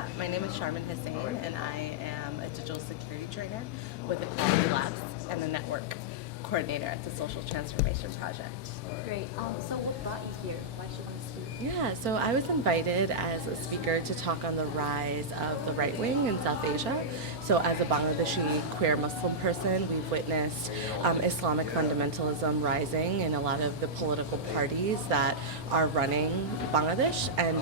Yeah, my name is Sharmin Hussain, and I am a digital security trainer with Equality Labs and the network coordinator at the Social Transformation Project. Great. So what brought you here? Why did you want to speak? Yeah, so I was invited as a speaker to talk on the rise of the right wing in South Asia. So as a Bangladeshi queer Muslim person, we've witnessed Islamic fundamentalism rising in a lot of the political parties that are running Bangladesh. And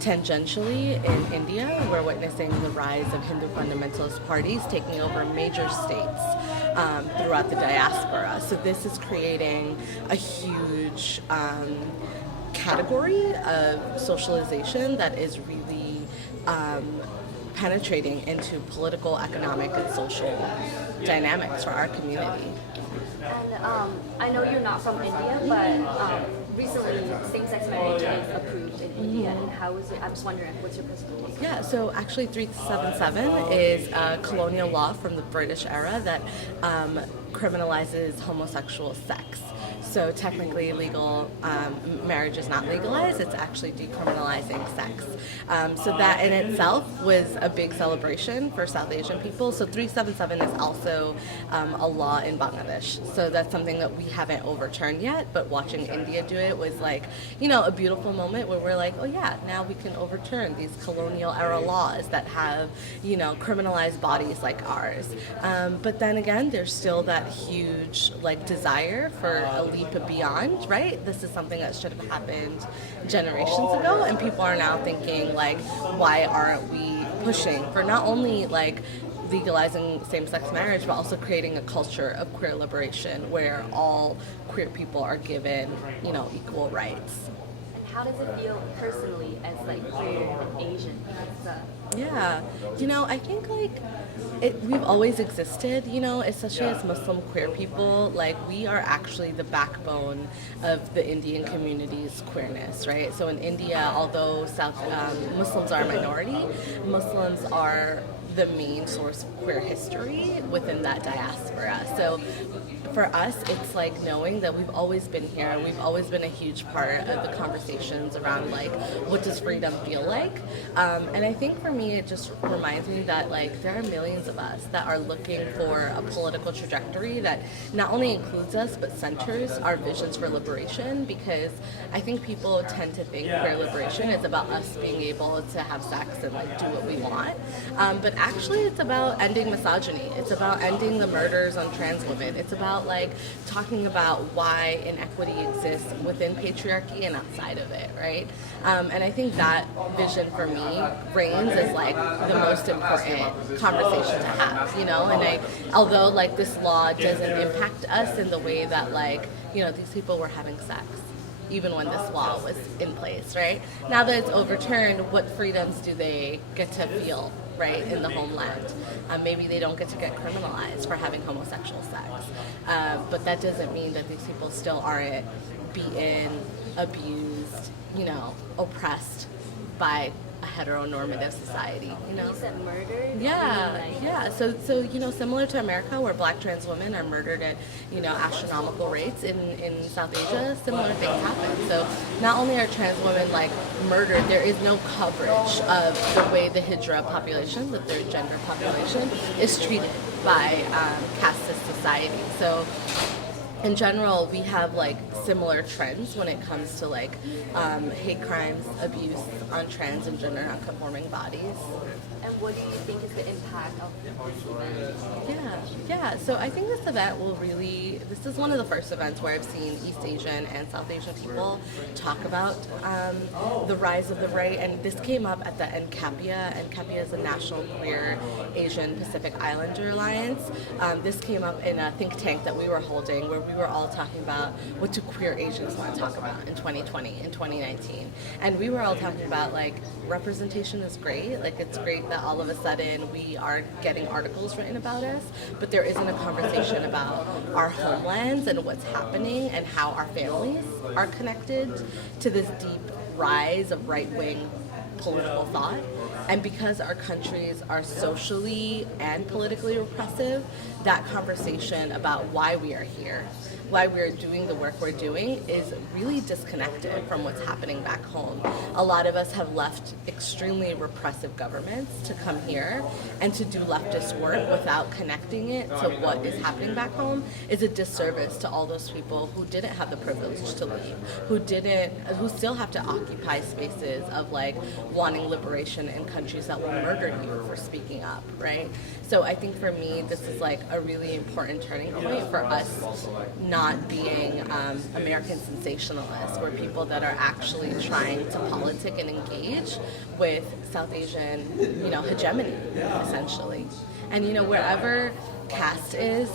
tangentially in India, we're witnessing the rise of Hindu fundamentalist parties taking over major states throughout the diaspora. So this is creating a huge category of socialization that is really penetrating into political, economic, and social dynamics for our community. And I know you're not from India, but recently same-sex marriage is approved in India. And how is it? I'm just wondering, what's your personal take? Yeah, so actually 377 is a colonial law from the British era that criminalizes homosexual sex. So technically legal marriage is not legalized, it's actually decriminalizing sex. So that in itself was a big celebration for South Asian people. So 377 is also a law in Bangladesh. So that's something that we haven't overturned yet, but watching India do it was like, a beautiful moment where we're like, oh yeah, now we can overturn these colonial era laws that have, criminalized bodies like ours. But then again, there's still that huge desire for a leap beyond, right? This is something that should have happened generations ago, and people are now thinking why aren't we pushing for not only legalizing same-sex marriage, but also creating a culture of queer liberation where all queer people are given, equal rights. And how does it feel personally as queer and Asian? Yeah, I think we've always existed, especially as Muslim queer people, we are actually the backbone of the Indian community's queerness, right? So in India, although Muslims are a minority, Muslims are the main source of queer history within that diaspora. So for us, it's knowing that we've always been here. We've always been a huge part of the conversations around what does freedom feel like. And I think for me, it just reminds me that there are millions of us that are looking for a political trajectory that not only includes us but centers our visions for liberation. Because I think people tend to think queer liberation is about us being able to have sex and do what we want. But actually, it's about ending misogyny. It's about ending the murders on trans women. It's about talking about why inequity exists within patriarchy and outside of it, right? And I think that vision for me reigns as the most important conversation to have, And although this law doesn't impact us in the way that these people were having sex, even when this law was in place, right? Now that it's overturned, what freedoms do they get to feel, right, in the homeland? Maybe they don't get to get criminalized for having homosexual sex. But that doesn't mean that these people still aren't beaten, abused, oppressed by a heteronormative society, You said murder? Yeah. So similar to America, where Black trans women are murdered at astronomical rates, in South Asia, similar things happen. So not only are trans women murdered, there is no coverage of the way the Hijra population, the third gender population, is treated by casteist society. So in general, we have similar trends when it comes to hate crimes, abuse on trans and gender non-conforming bodies. And what do you think is the impact of this event? Yeah. So I think this event this is one of the first events where I've seen East Asian and South Asian people talk about the rise of the right. And this came up at the NCAPIA. NCAPIA is the National Queer Asian Pacific Islander Alliance. This came up in a think tank that we were holding where we were all talking about what do queer Asians want to talk about in 2020, in 2019. And we were all talking about representation is great. It's great that all of a sudden we are getting articles written about us, but there isn't a conversation about our homelands and what's happening and how our families are connected to this deep rise of right-wing political thought. And because our countries are socially and politically repressive, that conversation about why we are here, why we're doing the work we're doing is really disconnected from what's happening back home. A lot of us have left extremely repressive governments to come here, and to do leftist work without connecting it to what is happening back home is a disservice to all those people who didn't have the privilege to leave, who still have to occupy spaces of like wanting liberation in countries that will murder you for speaking up, right? So I think for me, this is like a really important turning point for us not being American sensationalists. We're people that are actually trying to politic and engage with South Asian, hegemony, essentially. And wherever caste is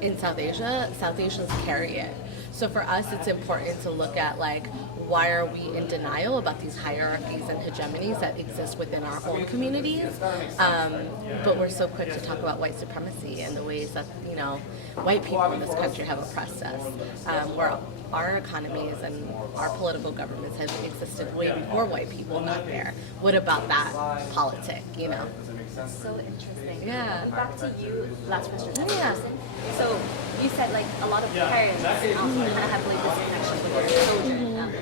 in South Asia, South Asians carry it. So for us, it's important to look at like, why are we in denial about these hierarchies and hegemonies that exist within our own communities? But we're so quick to talk about white supremacy and the ways that, white people in this country have oppressed us. Where our economies and our political governments have existed way before white people got there. What about that politic, So interesting. Yeah. And back to you, last question. Yeah. So you said like a lot of parents kind of have like this connection with their children.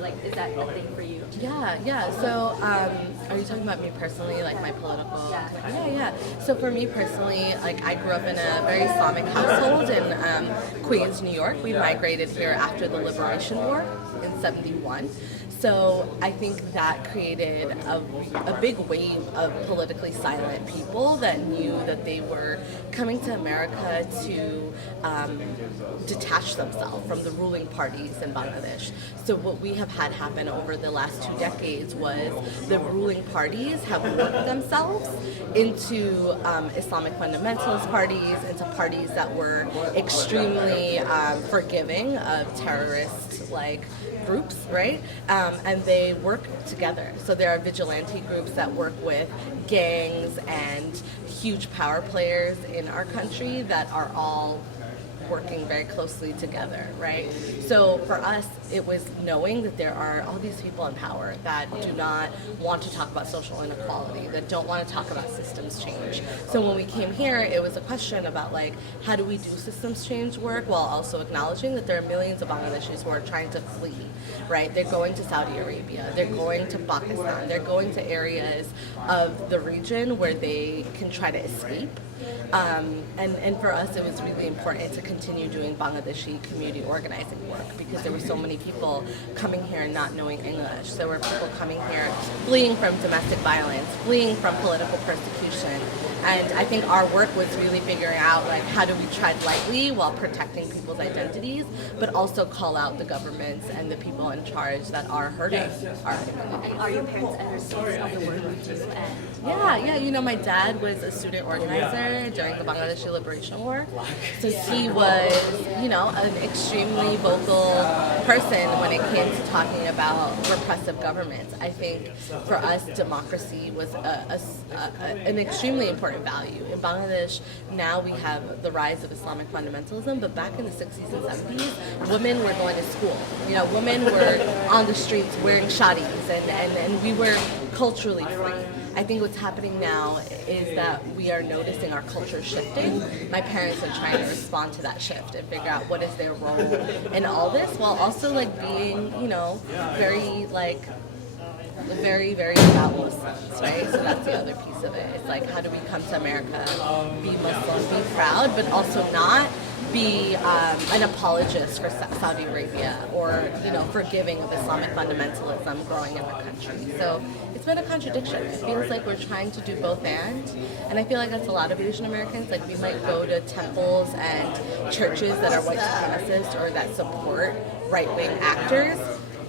Like, is that a thing for you? Yeah. So, are you talking about me personally, like my political? Yeah. So for me personally, like I grew up in a very Islamic household in Queens, New York. We migrated here after the Liberation War in '71. So I think that created a big wave of politically silent people that knew that they were coming to America to detach themselves from the ruling parties in Bangladesh. So what we have had happen over the last 2 decades was the ruling parties have worked themselves into Islamic fundamentalist parties, into parties that were extremely forgiving of terrorist-like groups, right? And they work together. So there are vigilante groups that work with gangs and huge power players in our country that are all working very closely together, right? So for us, it was knowing that there are all these people in power that do not want to talk about social inequality, that don't want to talk about systems change. So when we came here, it was a question about like, how do we do systems change work while also acknowledging that there are millions of Bangladeshis who are trying to flee, right? They're going to Saudi Arabia, they're going to Pakistan, they're going to areas of the region where they can try to escape. And for us, it was really important to continue doing Bangladeshi community organizing work because there were so many people coming here and not knowing English. There were people coming here fleeing from domestic violence, fleeing from political persecution. And I think our work was really figuring out like how do we tread lightly while protecting people's identities, but also call out the governments and the people in charge that are hurting our community. And are your parents understanding of the work you do? Yeah. My dad was a student organizer during the Bangladeshi Liberation War. So he was, an extremely vocal person when it came to talking about repressive governments. I think for us, democracy was an extremely important value. In Bangladesh, now we have the rise of Islamic fundamentalism, but back in the 60s and 70s, women were going to school. Women were on the streets wearing shadis, and we were culturally free. I think what's happening now is that we are noticing our culture shifting. My parents are trying to respond to that shift and figure out what is their role in all this, while also being, very, very devout Muslims, right? So that's the other piece of it. It's like, how do we come to America, be Muslim, be proud, but also not be an apologist for Saudi Arabia or, forgiving of Islamic fundamentalism growing in the country. So it's been a contradiction. It feels like we're trying to do both and I feel like that's a lot of Asian Americans. Like we might go to temples and churches that are white supremacist or that support right-wing actors,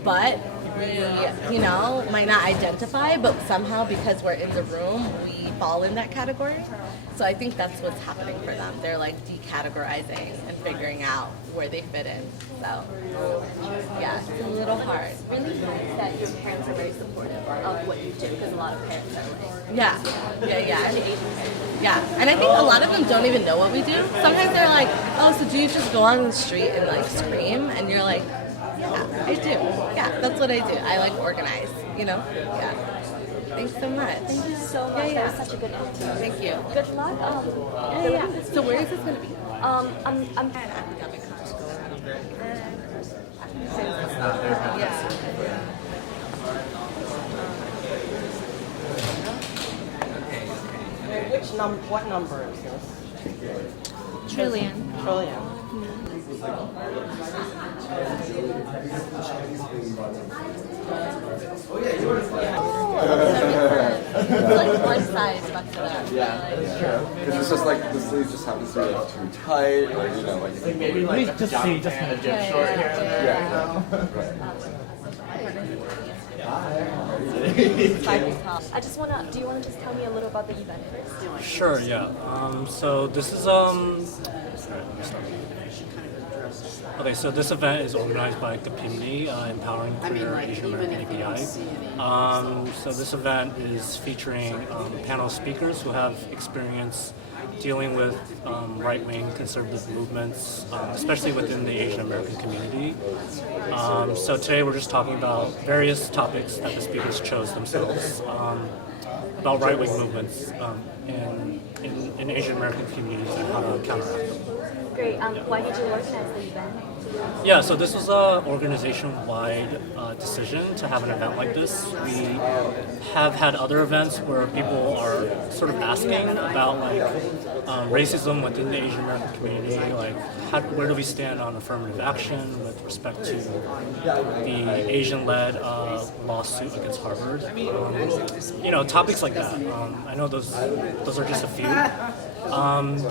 but we, might not identify, but somehow because we're in the room, we fall in that category. So I think that's what's happening for them. They're decategorizing and figuring out where they fit in. So yeah, it's a little hard. Really nice that your parents are very supportive of what you do because a lot of parents are Yeah. especially Asian parents. Yeah, and I think a lot of them don't even know what we do. Sometimes they're like, oh, so do you just go on the street and scream? And you're like, yeah, I do. Yeah, that's what I do. I organize, Yeah. Thanks so much. Thank you so much. That was such a good interview. Thank you. Good luck. Yeah. So where is this going to be? I'm At academic conference. It's not their business. Yeah. What number is this? Trillion. Trillion. It's like one size fucks it up. Yeah, because it's just like the sleeve just happens to be like too tight, or you know, like Maybe like just see just kind of dip short here and there. I just wanna. Do you wanna just tell me a little about the event first? Sure, yeah. So this is sorry, let me start. Okay, so this event is organized by GAPIMNY, Empowering Queer Asian American API. So this event is featuring panel speakers who have experience dealing with right-wing conservative movements, especially within the Asian American community. So today we're just talking about various topics that the speakers chose themselves about right-wing movements in Asian American communities and how to counteract them. Great. Why did you organize the event? Yeah, so this was a organization-wide decision to have an event like this. We have had other events where people are sort of asking about like racism within the Asian American community, like where do we stand on affirmative action with respect to the Asian-led lawsuit against Harvard. You know, topics like that. I know those are just a few.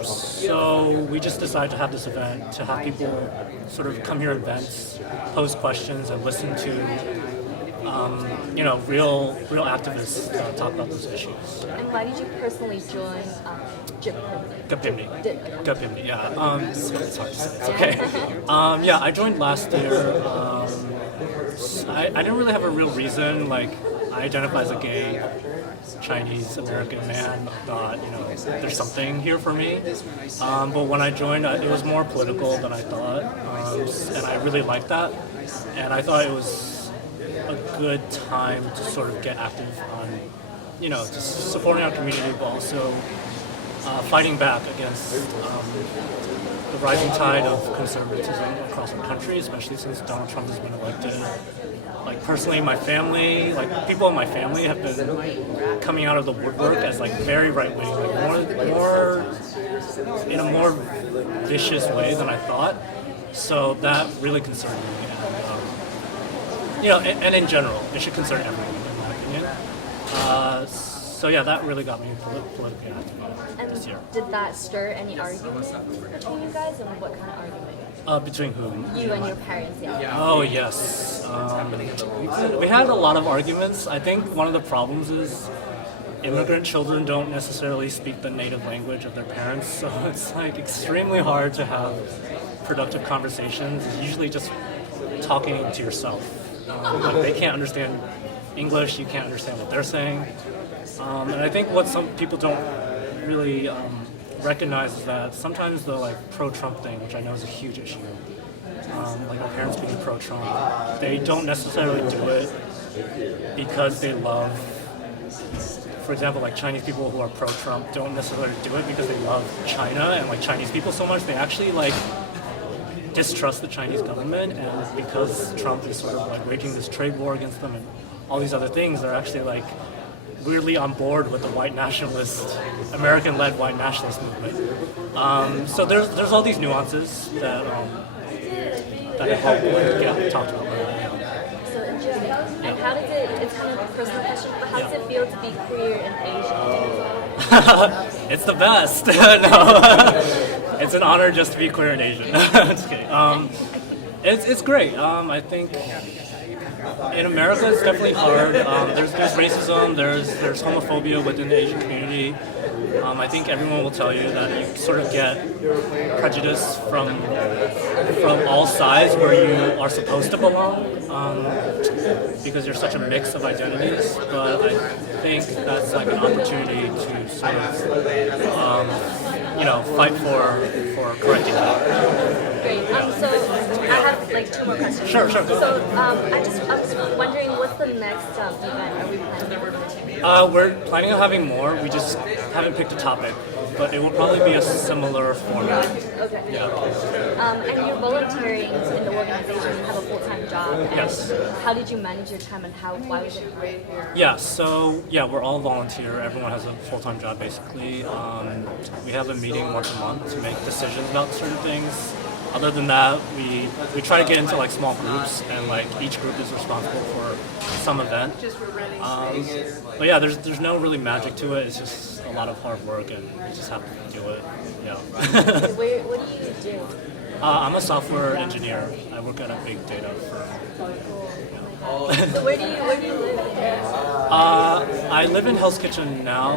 So we just decided to have this event to have people sort of come here at events, pose questions, and listen to you know, real activists talk about those issues. And why did you personally join GAPIMNY. GAPIMNY, yeah. It's hard to say. It's okay. Yeah, I joined last year. I didn't really have a real reason. Like, I identify as a gay Chinese American man. I thought, you know, there's something here for me. But when I joined, it was more political than I thought, and I really liked that. And I thought it was a good time to sort of get active on, you know, just supporting our community, but also fighting back against the rising tide of conservatism across our country, especially since Donald Trump has been elected. Like personally, my family, like people in my family have been coming out of the woodwork as like very right-wing, like more in a more vicious way than I thought. So that really concerned me. And, you know, and in general, it should concern everyone, in my opinion. So yeah, that really got me politically active this year. did that stir any argument between you guys, and what kind of argument? Between whom? You and your parents, yeah. Oh yes. We had a lot of arguments. I think one of the problems is immigrant children don't necessarily speak the native language of their parents, so it's like extremely hard to have productive conversations. It's usually just talking to yourself. Like they can't understand English, you can't understand what they're saying. And I think what some people don't really recognize is that sometimes the like pro-Trump thing, which I know is a huge issue, like our parents being pro-Trump, they don't necessarily do it because they love, for example, like Chinese people who are pro-Trump don't necessarily do it because they love China and like Chinese people so much. They actually like distrust the Chinese government, and because Trump is sort of like waging this trade war against them and all these other things, they're actually like weirdly on board with the white nationalist, American-led white nationalist movement. So there's all these nuances that I hope get talked about. So interesting. And how does it? It's kind of a personal question, but how does it feel to be queer and Asian? It's the best. No, it's an honor just to be queer and Asian. Just kidding. It's great. I think in America it's definitely hard. There's racism. There's homophobia within the Asian community. I think everyone will tell you that you sort of get prejudice from all sides where you are supposed to belong, because you're such a mix of identities. But I think that's like an opportunity to sort of, you know, fight for correcting that. Great. So I have like two more questions. Sure. So I was wondering, what's the next event are we planning? We're planning on having more. We just haven't picked a topic but it will probably be a similar format. Okay. Yeah. And you're volunteering in the organization. You have a full-time job. Yes. How did you manage your time, and why was it hard? Yeah, so yeah, we're all volunteer. Everyone has a full-time job basically. We have a meeting once a month to make decisions about certain things. Other than that, we try to get into like small groups, and like each group is responsible for some event. But yeah, there's no really magic to it. It's just a lot of hard work, and you just have to do it. Yeah. What do you do? I'm a software engineer. I work at a big data firm. So where do you live? I live in Hell's Kitchen now.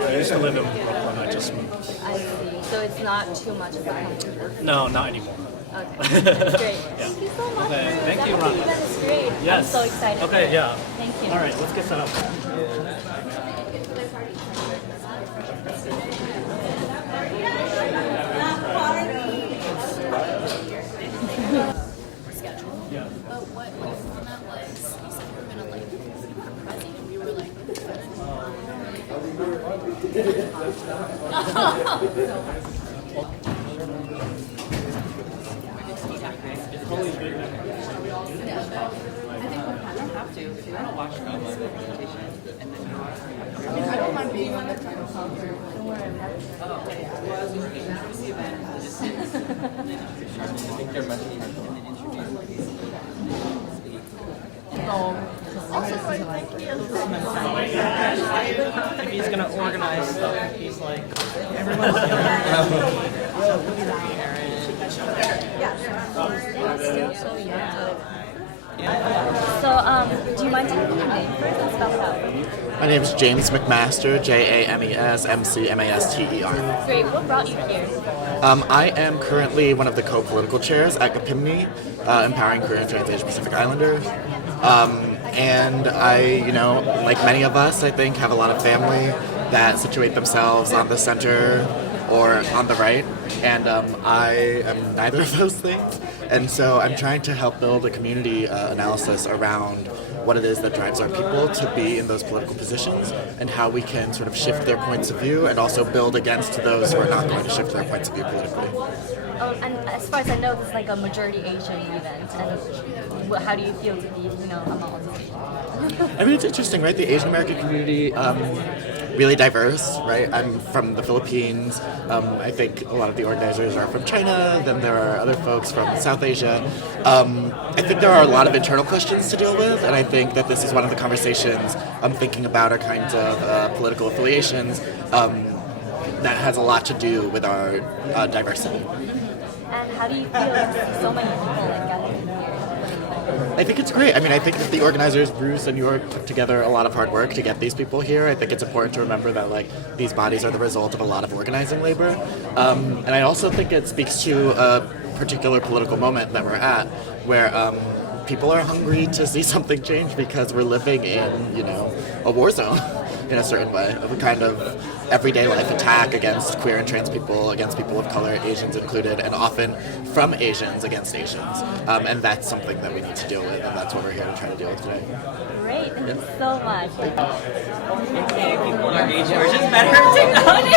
I used to live in Brooklyn. I just moved. I see. So it's not too much of a comfort. No, not anymore. Okay, that's great. Yeah. Thank you so much. Okay, for thank you, that. Ron. That is great. Yes. I'm so excited. Okay, yeah. Thank you. All right, let's get set up. But what the format was, you said you were gonna like present, and we were like, If he's gonna organize stuff, he's like, everyone's So, do you mind telling me your name first and spell it out for me? My name is James McMaster, JAMES MCMASTER. Great. What brought you here? I am currently one of the co-political chairs at GAPIMNY, Empowering Korean and Trans-Asian Pacific Islanders. And I, like many of us, I think, have a lot of family that situate themselves on the center or on the right. And I am neither of those things. And so I'm trying to help build a community analysis around what it is that drives our people to be in those political positions and how we can sort of shift their points of view and also build against those who are not going to shift their points of view politically. And as far as I know, this is like a majority Asian event. And how do you feel to be, among all these Asians? I mean, it's interesting, right? The Asian American community, really diverse, right? I'm from the Philippines. I think a lot of the organizers are from China. Then there are other folks from South Asia. I think there are a lot of internal questions to deal with, and I think that this is one of the conversations I'm thinking about are kinds of political affiliations that has a lot to do with our diversity. And how do you feel to see so many people like gathering here? I think it's great. I mean, I think that the organizers, Bruce and York, put together a lot of hard work to get these people here. I think it's important to remember that, these bodies are the result of a lot of organizing labor. And I also think it speaks to a particular political moment that we're at, where people are hungry to see something change because we're living in, a war zone in a certain way, of a kind of everyday life attack against queer and trans people, against people of color, Asians included, and often from Asians against Asians. And that's something that we need to deal with, and that's what we're here to try to deal with today. Great, thank you so much. People our age are just better at technology.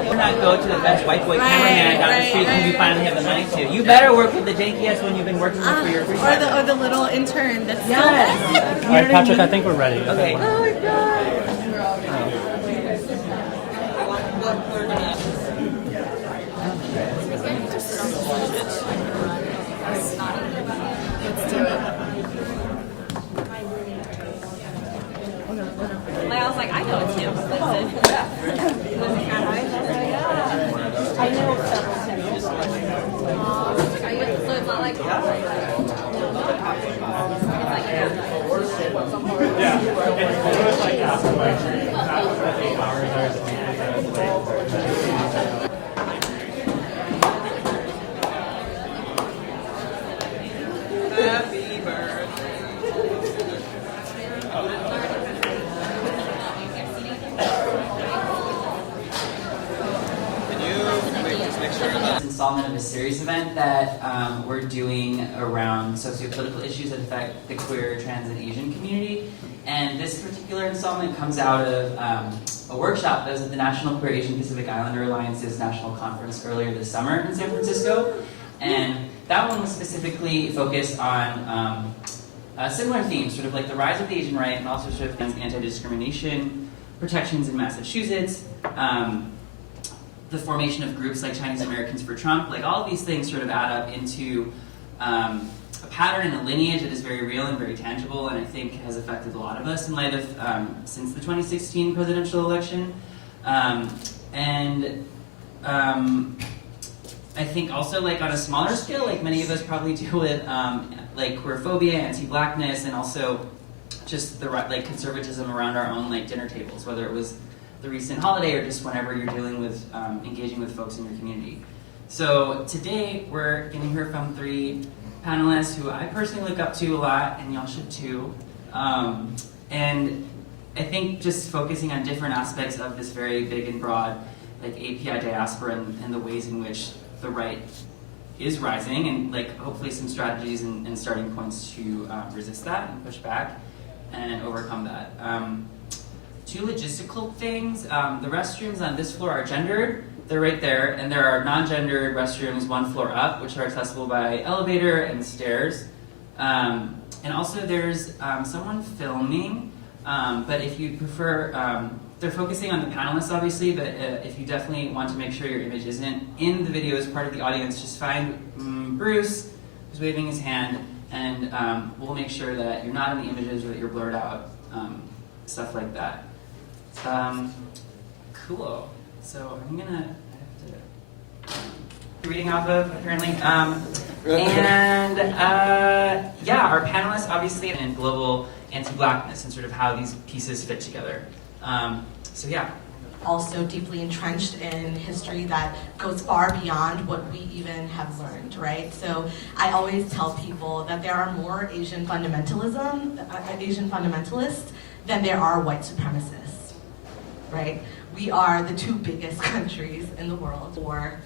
We're not go to the best white boy cameraman down the street who you finally have the money to. You better work with the janky ass one you've been working with for your free time. Or the little intern that's Yes. All right, Patrick, I think we're ready. Okay. Oh my god. I was like, I know it's him. I know several Tims. So it's not like Happy birthday. Installment kind of a serious event that we're doing around socio-political issues that affect the queer, trans, and Asian community. And this particular installment comes out of a workshop that was at the National Queer Asian Pacific Islander Alliance's national conference earlier this summer in San Francisco. And that one was specifically focused on similar themes, sort of like the rise of the Asian right, and also sort of anti-discrimination protections in Massachusetts, the formation of groups like Chinese Americans for Trump. Like all of these things sort of add up into a pattern and a lineage that is very real and very tangible, and I think has affected a lot of us in light of since the 2016 presidential election. I think also, like on a smaller scale, like many of us probably deal with like queerphobia, anti-blackness, and also just the like conservatism around our own like dinner tables, whether it was the recent holiday or just whenever you're dealing with engaging with folks in your community. So today we're going to hear from 3 panelists who I personally look up to a lot, and y'all should too. And I think just focusing on different aspects of this very big and broad like API diaspora and the ways in which the right is rising, and like hopefully some strategies and starting points to resist that and push back and overcome that. 2 logistical things. The restrooms on this floor are gendered. They're right there, and there are non-gendered restrooms 1 floor up, which are accessible by elevator and stairs. And also there's someone filming, but if you prefer, they're focusing on the panelists obviously, but if you definitely want to make sure your image isn't in the video as part of the audience, just find Bruce, who's waving his hand, and we'll make sure that you're not in the images or that you're blurred out, stuff like that. Cool. So I'm gonna have to reading off of apparently, yeah, our panelists obviously and global anti-blackness and sort of how these pieces fit together. So yeah. Also deeply entrenched in history that goes far beyond what we even have learned, right? So I always tell people that there are more Asian fundamentalists than there are white supremacists, right? We are the 2 biggest countries in the world for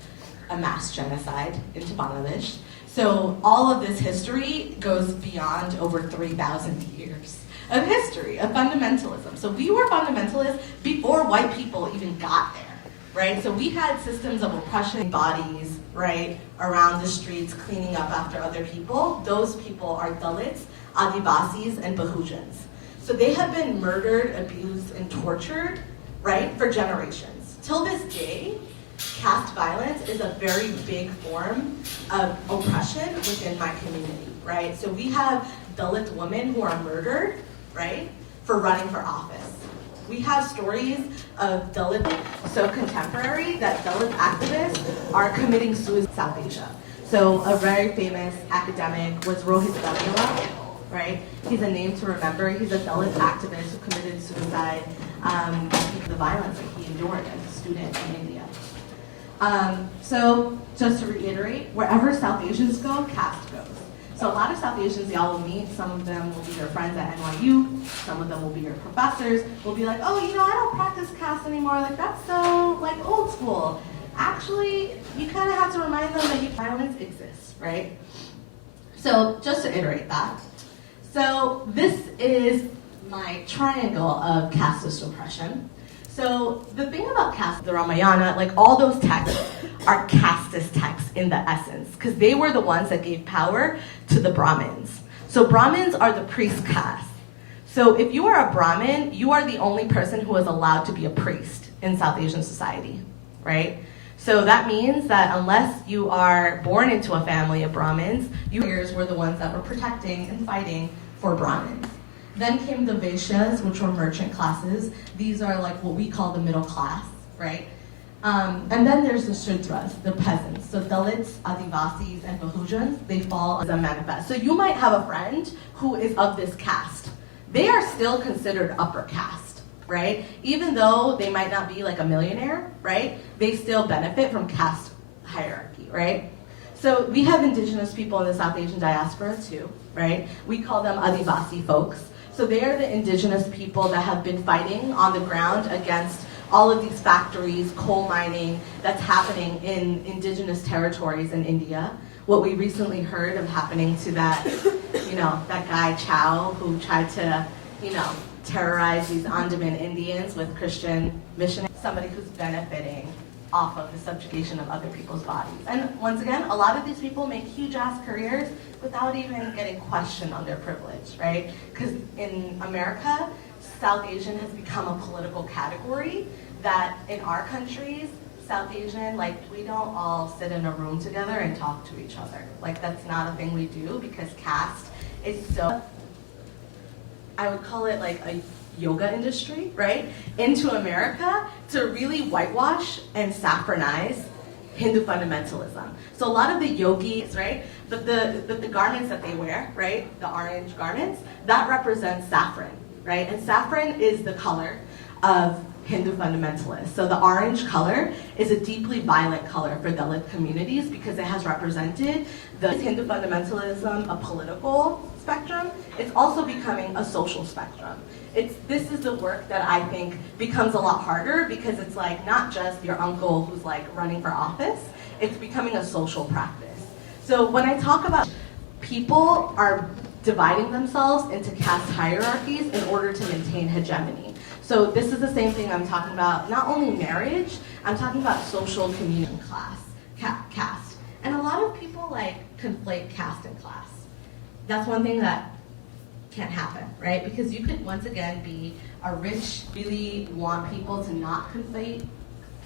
a mass genocide into Bangladesh. So all of this history goes beyond over 3,000 years of history, of fundamentalism. So we were fundamentalists before white people even got there, right? So we had systems of oppression, bodies, right, around the streets, cleaning up after other people. Those people are Dalits, Adivasis, and Bahujans. So they have been murdered, abused, and tortured, right, for generations. Till this day, caste violence is a very big form of oppression within my community, right? So we have Dalit women who are murdered, right, for running for office. We have stories of Dalit, so contemporary, that Dalit activists are committing suicide in South Asia. So a very famous academic was Rohit Vellala, right? He's a name to remember. He's a Dalit activist who committed suicide because of the violence that he endured as a student in India. So just to reiterate, wherever South Asians go, caste goes. So a lot of South Asians y'all will meet, some of them will be your friends at NYU, some of them will be your professors, will be like, oh, you know, I don't practice caste anymore, like that's so like old school. Actually, you kind of have to remind them that violence exists, right? So just to iterate that. So this is my triangle of casteist oppression. So the thing about caste, the Ramayana, like all those texts are casteist texts in the essence, because they were the ones that gave power to the Brahmins. So Brahmins are the priest caste. So if you are a Brahmin, you are the only person who is allowed to be a priest in South Asian society, right? So that means that unless you are born into a family of Brahmins, you were the ones that were protecting and fighting for Brahmins. Then came the Vaishyas, which were merchant classes. These are like what we call the middle class, right? And then there's the Shudras, the peasants. So Dalits, Adivasis, and Bahujans, they fall as a manifest. So you might have a friend who is of this caste. They are still considered upper caste, right? Even though they might not be like a millionaire, right? They still benefit from caste hierarchy, right? So we have indigenous people in the South Asian diaspora too, right? We call them Adivasi folks. So they are the indigenous people that have been fighting on the ground against all of these factories, coal mining that's happening in indigenous territories in India. What we recently heard of happening to that, that guy Chow who tried to, terrorize these Andaman Indians with Christian missionaries. Somebody who's benefiting off of the subjugation of other people's bodies. And once again, a lot of these people make huge ass careers without even getting questioned on their privilege, right? Because in America, South Asian has become a political category that in our countries, South Asian, we don't all sit in a room together and talk to each other. That's not a thing we do because caste is so, I would call it a yoga industry, right? Into America to really whitewash and saffronize Hindu fundamentalism. So a lot of the yogis, right? But the garments that they wear, right? The orange garments, that represents saffron, right? And saffron is the color of Hindu fundamentalists. So the orange color is a deeply violent color for Dalit communities because it has represented the Hindu fundamentalism, a political spectrum. It's also becoming a social spectrum. This is the work that I think becomes a lot harder because it's not just your uncle who's running for office, it's becoming a social practice. So when I talk about people are dividing themselves into caste hierarchies in order to maintain hegemony. So this is the same thing I'm talking about, not only marriage, I'm talking about social community and class, caste. And a lot of people conflate caste and class. That's one thing that can't happen, right? Because you could once again be a rich, really want people to not conflate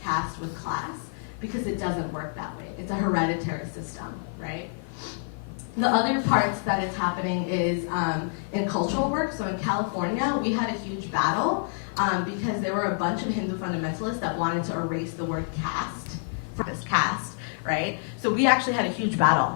caste with class because it doesn't work that way. It's a hereditary system, right? The other parts that it's happening is in cultural work. So in California, we had a huge battle because there were a bunch of Hindu fundamentalists that wanted to erase the word caste from this caste, right? So we actually had a huge battle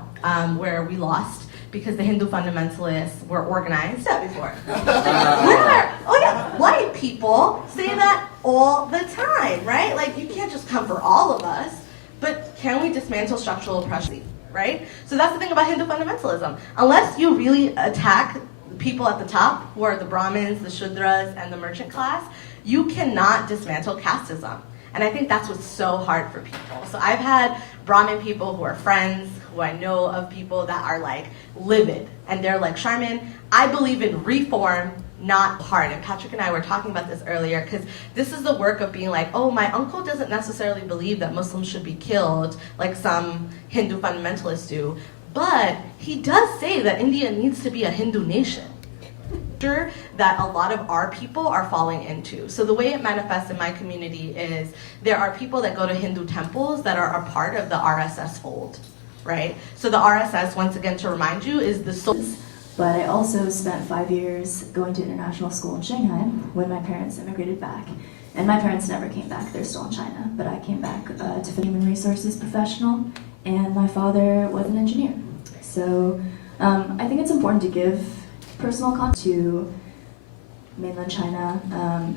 where we lost because the Hindu fundamentalists were organized. That before. Oh yeah, white people say that all the time, right? You can't just come for all of us, but can we dismantle structural oppression? Right? So that's the thing about Hindu fundamentalism. Unless you really attack people at the top, who are the Brahmins, the Shudras, and the merchant class, you cannot dismantle casteism. And I think that's what's so hard for people. So I've had Brahmin people who are friends, who I know of people that are livid. And they're like, Charmin, I believe in reform, not hard. And Patrick and I were talking about this earlier because this is the work of being oh, my uncle doesn't necessarily believe that Muslims should be killed like some Hindu fundamentalists do, but he does say that India needs to be a Hindu nation. That a lot of our people are falling into. So the way it manifests in my community is there are people that go to Hindu temples that are a part of the RSS fold, right? So the RSS, once again to remind you, is the soul. But I also spent 5 years going to international school in Shanghai when my parents immigrated back. And my parents never came back, they're still in China. But I came back to be a human resources professional, and my father was an engineer. So I think it's important to give personal context to mainland China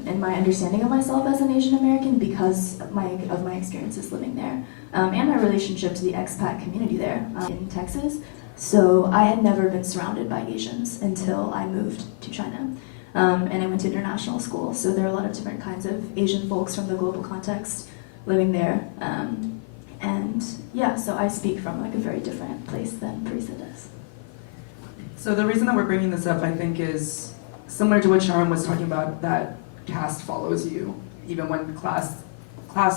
and my understanding of myself as an Asian American because of my experiences living there and my relationship to the expat community there in Texas. So I had never been surrounded by Asians until I moved to China. And I went to international school, so there are a lot of different kinds of Asian folks from the global context living there. And yeah, so I speak from a very different place than Parisa does. So the reason that we're bringing this up, I think, is similar to what Sharon was talking about, that caste follows you, even when class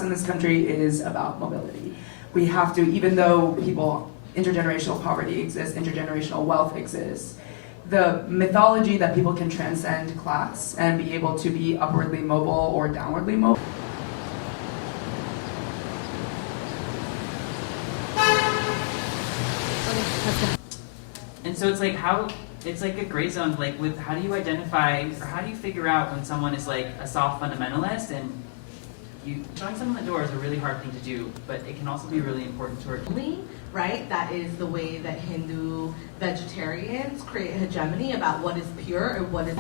in this country is about mobility. We have to, even though intergenerational poverty exists, intergenerational wealth exists, the mythology that people can transcend class and be able to be upwardly mobile or downwardly mobile. And so it's it's a gray zone, with how do you identify, or how do you figure out when someone is a soft fundamentalist, and showing someone the door is a really hard thing to do, but it can also be really important to work. Right? That is the way that Hindu vegetarians create hegemony about what is pure and what is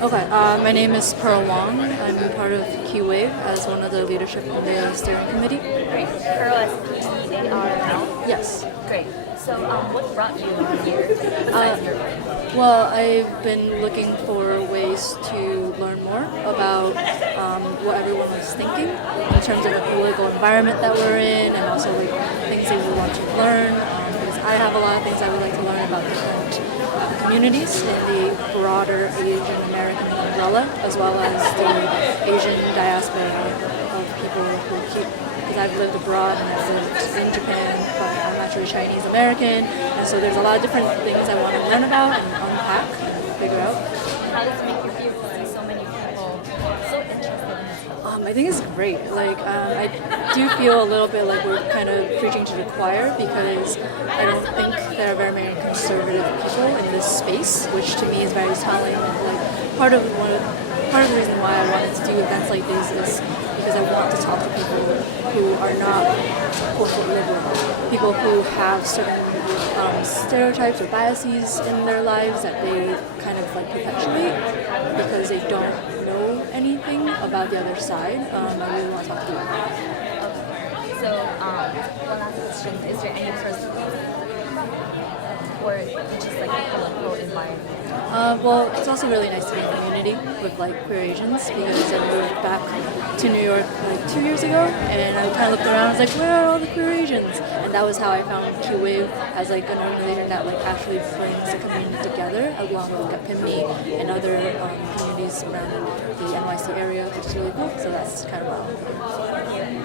Okay, my name is Pearl Wong. I'm part of Q-Wave as one of the leadership on the steering committee. Great. Pearl is P-E-A-R-L? Yes. Great. So, what brought you here besides your work? Well, I've been looking for ways to learn more about what everyone was thinking in terms of the political environment that we're in, and also like things that we want to learn. Because I have a lot of things I would like to learn about different communities in the broader Asian American umbrella, as well as the Asian diaspora of people who keep. Because I've lived abroad and I've lived in Japan, but I'm actually Chinese American, and so there's a lot of different things I want to learn about and unpack, figure out. How does it make you feel to see so many people so interested in this? I think it's great. Like, I do feel a little bit like we're kind of preaching to the choir because I don't think there are very many conservative people in this space, which to me is very telling. Like, part of the reason why I wanted to do events like this is because I want to talk to people who are not quote-unquote liberal, people who have certain stereotypes or biases in their lives that they kind of like perpetuate because they don't know anything about the other side. I really want to talk to them. So, one last question: is there any perspective, or just like a political environment? Well, it's also really nice to be in a community with like queer Asians because I moved back to New York like 2 years ago, and I kind of looked around. I was like, where are all the queer Asians? And that was how I found QWave as like an organization that like actually brings the community together, along with GAPIMNY and other communities around the NYC area, which is really cool. So that's kind of what I'm doing.